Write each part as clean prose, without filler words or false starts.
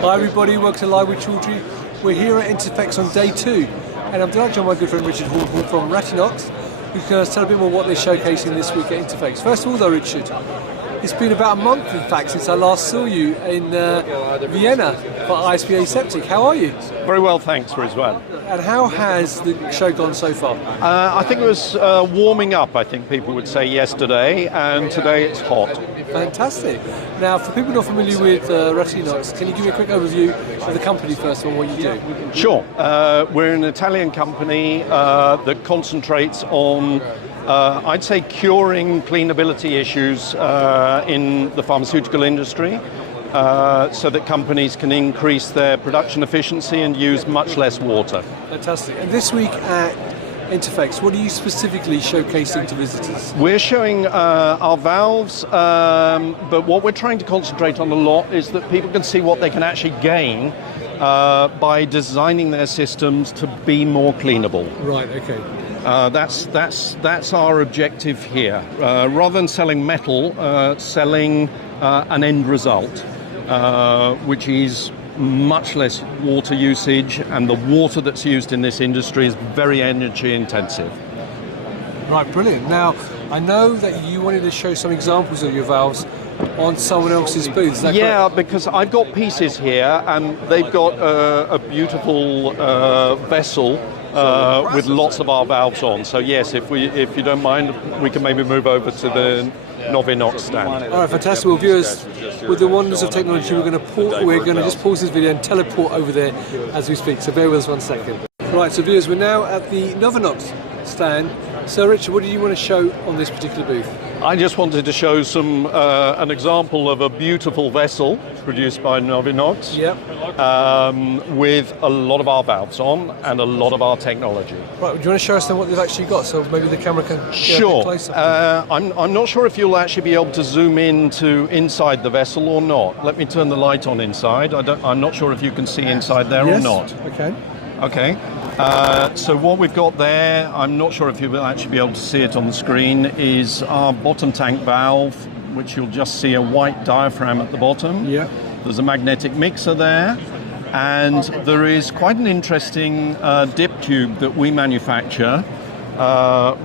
Hi everybody, welcome to Live with Chaudhry. We're here at INTERPHEX on day 2, and I'm delighted to have my good friend Richard Hall from Rattiinox, who's going to tell a bit more what they're showcasing this week at INTERPHEX. First of all though, Richard, it's been about a month in fact since I last saw you in Vienna for ISPA Aseptic. How are you? Very well, thanks, Rizwan. And how has the show gone so far? I think it was warming up, I think people would say, yesterday, and today it's hot. Fantastic. Now, for people not familiar with Rattiinox, can you give me a quick overview of the company first of all, what you do? Sure. We're an Italian company that concentrates on, I'd say, curing cleanability issues in the pharmaceutical industry. So that companies can increase their production efficiency and use much less water. Fantastic. And this week at INTERPHEX, what are you specifically showcasing to visitors? We're showing our valves, but what we're trying to concentrate on a lot is that people can see what they can actually gain by designing their systems to be more cleanable. Right, okay. That's our objective here. Rather than selling metal, selling an end result. Which is much less water usage, and the water that's used in this industry is very energy intensive. Right, brilliant. Now, I know that you wanted to show some examples of your valves on someone else's booth, is that correct? Because I've got pieces here, and they've got a beautiful vessel with lots of our valves on. So yes, if you don't mind, we can maybe move over to the Novinox stand. All right, fantastic. Well, viewers, with the wonders of technology, we're going to just pause this video and teleport over there as we speak. So bear with us 1 second. Right, so viewers, we're now at the Novinox stand. So Richard, what do you want to show on this particular booth? I just wanted to show some an example of a beautiful vessel produced by Novinox. Yep. With a lot of our valves on and a lot of our technology. Right, do you want to show us then what they've actually got, so maybe the camera can get a bit closer? I'm not sure if you'll actually be able to zoom in to inside the vessel or not. Let me turn the light on inside. I'm not sure if you can see inside there or not. Okay. Okay. So what we've got there, I'm not sure if you'll actually be able to see it on the screen, is our bottom tank valve, which you'll just see a white diaphragm at the bottom. Yeah. There's a magnetic mixer there, and there is quite an interesting dip tube that we manufacture,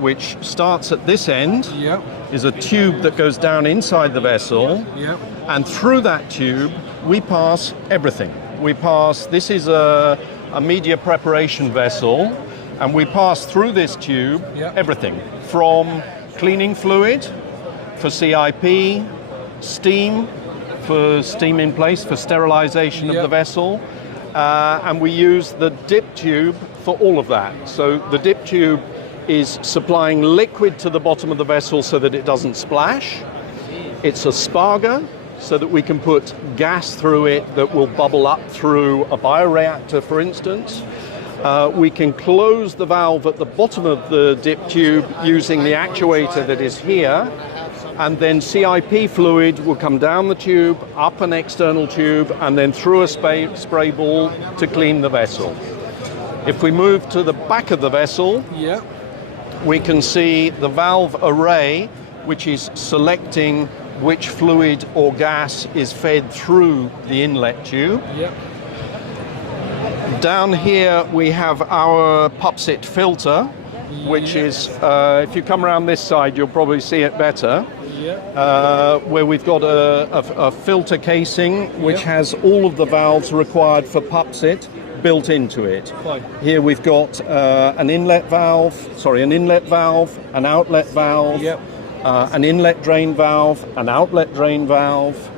which starts at this end. Yeah. Is a tube that goes down inside the vessel, yeah. And through that tube we pass everything. This is a media preparation vessel, and we pass through this tube everything from cleaning fluid for CIP, steam for steam in place for sterilization of the vessel, and we use the dip tube for all of that. So the dip tube is supplying liquid to the bottom of the vessel so that it doesn't splash. It's a sparger, so that we can put gas through it that will bubble up through a bioreactor, for instance. We can close the valve at the bottom of the dip tube using the actuator that is here, and then CIP fluid will come down the tube, up an external tube, and then through a spray ball to clean the vessel. If we move to the back of the vessel, we can see the valve array, which is selecting which fluid or gas is fed through the inlet tube. Down here we have our PupSit filter, which is, if you come around this side you'll probably see it better, where we've got a filter casing which has all of the valves required for PupSit built into it. Here we've got an inlet valve, an outlet valve, an inlet drain valve, an outlet drain valve,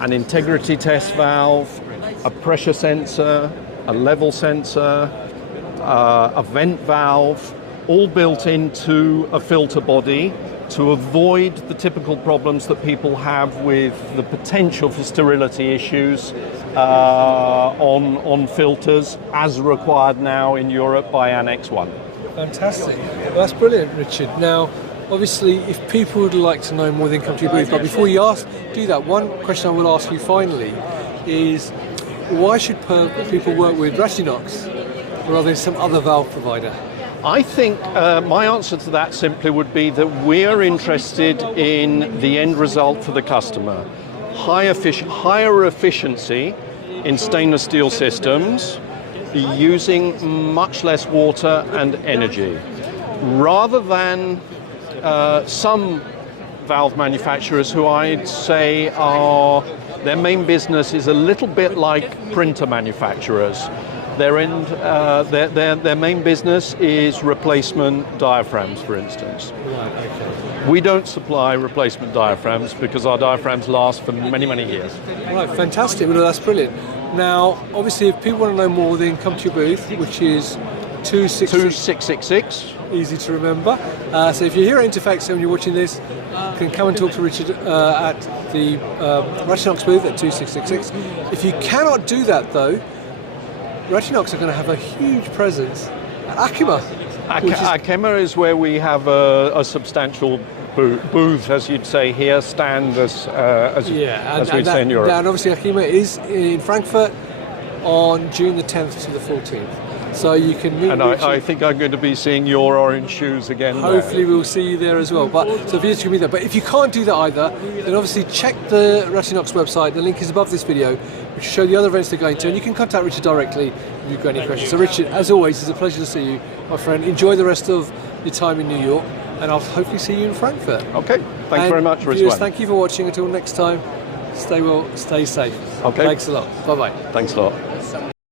an integrity test valve, a pressure sensor, a level sensor, a vent valve, all built into a filter body to avoid the typical problems that people have with the potential for sterility issues on filters, as required now in Europe by Annex 1. Fantastic. Well, that's brilliant, Richard. Now, obviously, if people would like to know more, then come to your booth. But before you do that, one question I will ask you finally is, why should people work with Rattiinox rather than some other valve provider? I think my answer to that simply would be that we're interested in the end result for the customer. Higher efficiency in stainless steel systems using much less water and energy. Rather than some valve manufacturers who I'd say their main business is a little bit like printer manufacturers. Their main business is replacement diaphragms, for instance. Right, okay. We don't supply replacement diaphragms because our diaphragms last for many, many years. Right, fantastic. Well, that's brilliant. Now, obviously, if people want to know more, then come to your booth, which is 2666. Easy to remember. So if you're here at INTERPHEX and you're watching this, you can come and talk to Richard at the Rattiinox booth at 2666. If you cannot do that, though, Rattiinox are going to have a huge presence at ACHEMA. ACHEMA is where we have a substantial booth, as you'd say here, stand as we'd say in Europe. And obviously ACHEMA is in Frankfurt on June the 10th to the 14th. So you can meet. And I think I'm going to be seeing your orange shoes again. Hopefully we'll see you there as well. But so if you can be there. But if you can't do that either, then obviously check the Rattiinox website. The link is above this video, which will show the other events they're going to, and you can contact Richard directly if you've got any questions. So Richard, as always, it's a pleasure to see you, my friend. Enjoy the rest of your time in New York, and I'll hopefully see you in Frankfurt. Okay, thanks very much, Rizwan. Thank you for watching. Until next time, stay well, stay safe. Okay. Thanks a lot. Bye-bye. Thanks a lot.